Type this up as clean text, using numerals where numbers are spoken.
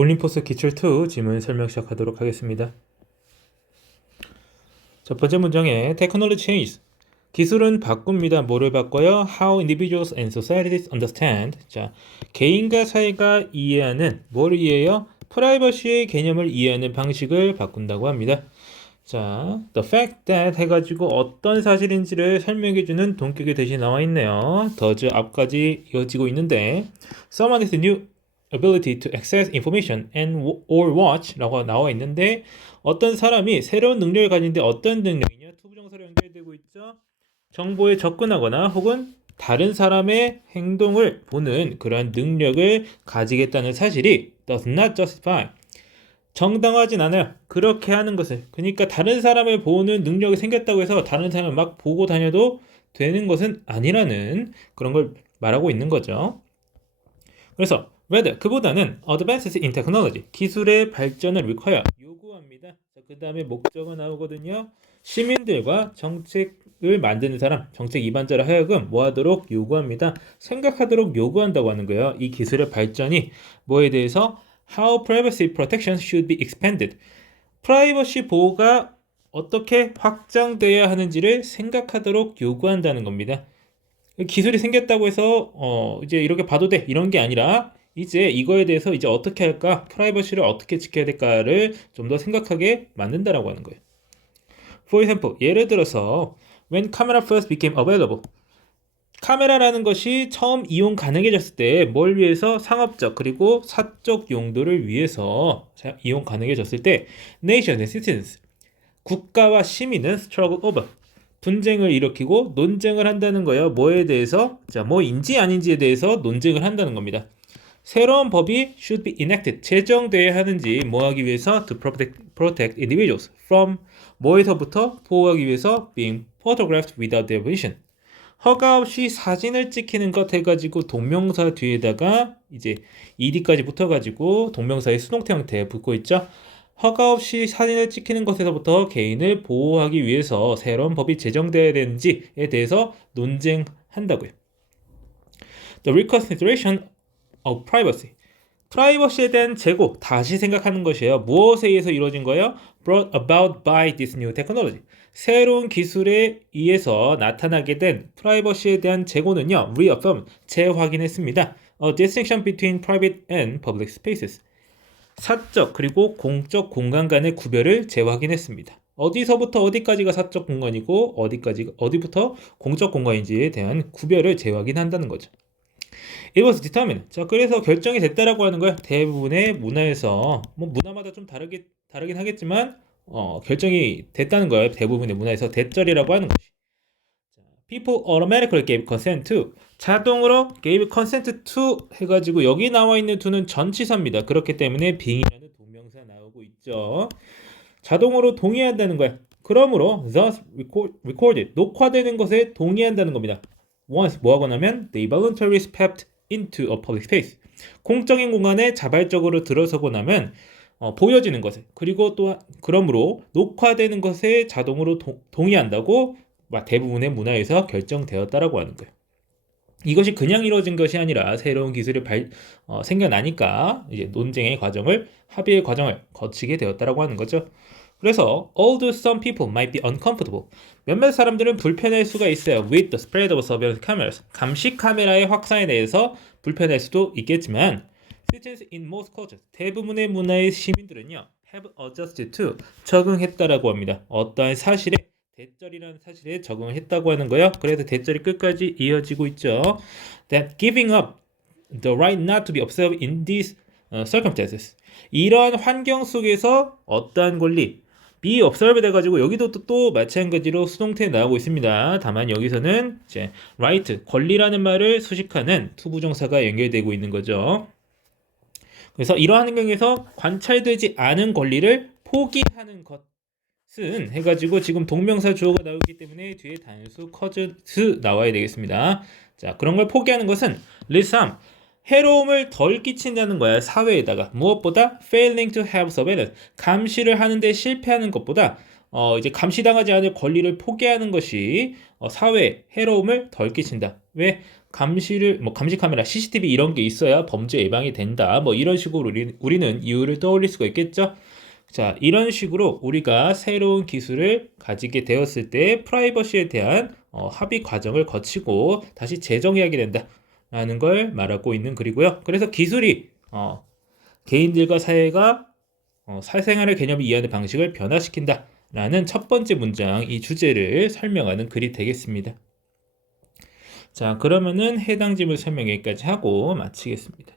올림포스 기출2 지문 설명 시작하도록 하겠습니다. 첫 번째 문장에 technology changes. 기술은 바꿉니다. 뭐를 바꿔요? How individuals and societies understand. 자, 개인과 사회가 이해하는 뭐를 이해해요? 프라이버시의 개념을 이해하는 방식을 바꾼다고 합니다. 자, the fact that 해가지고 어떤 사실인지를 설명해주는 동격의 대신 나와 있네요. 더즈 앞까지 이어지고 있는데 someone is new ability to access information and or watch 라고 나와 있는데 어떤 사람이 새로운 능력을 가진데 어떤 능력이냐? 투부정사로 연결되고 있죠. 정보에 접근하거나 혹은 다른 사람의 행동을 보는 그런 능력을 가지겠다는 사실이 does not justify 정당하진 않아요. 그렇게 하는 것을. 그러니까 다른 사람을 보는 능력이 생겼다고 해서 다른 사람을 막 보고 다녀도 되는 것은 아니라는 그런 걸 말하고 있는 거죠. 그래서 rather 그보다는 advances in technology 기술의 발전을 require 요구합니다. 그 다음에 목적어 나오거든요. 시민들과 정책을 만드는 사람, 정책 위반자를 하여금 뭐 하도록 요구합니다. 생각하도록 요구한다고 하는 거예요. 이 기술의 발전이 뭐에 대해서 How privacy protection should be expanded. 프라이버시 보호가 어떻게 확장돼야 하는지를 생각하도록 요구한다는 겁니다. 기술이 생겼다고 해서 이제 이렇게 봐도 돼 이런 게 아니라 이제 이거에 대해서 이제 어떻게 할까, 프라이버시를 어떻게 지켜야 될까를 좀 더 생각하게 만든다라고 하는 거예요. For example, 예를 들어서 when camera first became available. 카메라라는 것이 처음 이용 가능해졌을 때 뭘 위해서? 상업적 그리고 사적 용도를 위해서 이용 가능해졌을 때 nation and citizens 국가와 시민은 struggle over 분쟁을 일으키고 논쟁을 한다는 거예요. 뭐에 대해서? 자, 뭐인지 아닌지에 대해서 논쟁을 한다는 겁니다. 새로운 법이 should be enacted 제정돼야 하는지 뭐 하기 위해서? to protect individuals from 뭐에서부터? 보호하기 위해서 being photographed without their permission 허가 없이 사진을 찍히는 것 해가지고 동명사 뒤에다가 이제 ed까지 붙어가지고 동명사의 수동태 형태에 붙고 있죠. 허가 없이 사진을 찍히는 것에서부터 개인을 보호하기 위해서 새로운 법이 제정되어야 되는지에 대해서 논쟁한다고요. The reconsideration of privacy. 프라이버시에 대한 재고, 다시 생각하는 것이에요. 무엇에 의해서 이루어진 거예요? Brought about by this new technology. 새로운 기술에 의해서 나타나게 된 프라이버시에 대한 재고는요, reaffirm, 재확인했습니다. A distinction between private and public spaces. 사적 그리고 공적 공간 간의 구별을 재확인했습니다. 어디서부터 어디까지가 사적 공간이고 어디부터 공적 공간인지에 대한 구별을 재확인한다는 거죠. It was determined. 자, 그래서 결정이 됐다라고 하는 거예요. 대부분의 문화에서 뭐 문화마다 좀 다르긴 하겠지만 결정이 됐다는 거예요. 대부분의 문화에서 대절이라고 하는 것이. People automatically gave consent to. 자동으로 gave consent to 해가지고 여기 나와 있는 to는 전치사입니다. 그렇기 때문에 being이라는 동명사 나오고 있죠. 자동으로 동의한다는 거야. 그러므로 thus recorded 녹화되는 것에 동의한다는 겁니다. Once 뭐 하고 나면 they voluntarily stepped into a public space. 공적인 공간에 자발적으로 들어서고 나면 보여지는 것에 그리고 또 그러므로 녹화되는 것에 자동으로 동의한다고 대부분의 문화에서 결정되었다라고 하는 거예요. 이것이 그냥 이루어진 것이 아니라 새로운 기술이 생겨나니까 이제 논쟁의 과정을 합의의 과정을 거치게 되었다라고 하는 거죠. 그래서 although some people might be uncomfortable 몇몇 사람들은 불편할 수가 있어요. with the spread of surveillance cameras 감시 카메라의 확산에 대해서 불편할 수도 있겠지만 citizens in most cultures 대부분의 문화의 시민들은요 have adjusted to 적응했다라고 합니다. 어떠한 사실에 대절이라는 사실에 적응을 했다고 하는 거예요. 그래서 대절이 끝까지 이어지고 있죠. That giving up the right not to be observed in these circumstances 이러한 환경 속에서 어떠한 권리 be observed 해가지고 여기도 또 마찬가지로 수동태에 나오고 있습니다. 다만 여기서는 이제 right 권리라는 말을 수식하는 투부정사가 연결되고 있는 거죠. 그래서 이러한 환경에서 관찰되지 않은 권리를 포기하는 것은 해가지고 지금 동명사 주어가 나오기 때문에 뒤에 단수 cause 나와야 되겠습니다. 자, 그런 걸 포기하는 것은 리삼 해로움을 덜 끼친다는 거야. 사회에다가 무엇보다 failing to have surveillance 감시를 하는데 실패하는 것보다 이제 감시당하지 않을 권리를 포기하는 것이 사회에 해로움을 덜 끼친다. 왜? 감시를 뭐 감시 카메라, CCTV 이런 게 있어야 범죄 예방이 된다. 뭐 이런 식으로 우리는 이유를 떠올릴 수가 있겠죠. 자, 이런 식으로 우리가 새로운 기술을 가지게 되었을 때 프라이버시에 대한 합의 과정을 거치고 다시 재정의하게 된다라는 걸 말하고 있는 글이고요. 그래서 기술이 개인들과 사회가 사생활의 개념을 이해하는 방식을 변화시킨다라는 첫 번째 문장, 이 주제를 설명하는 글이 되겠습니다. 자, 그러면은 해당 지문 설명 여기까지 하고 마치겠습니다.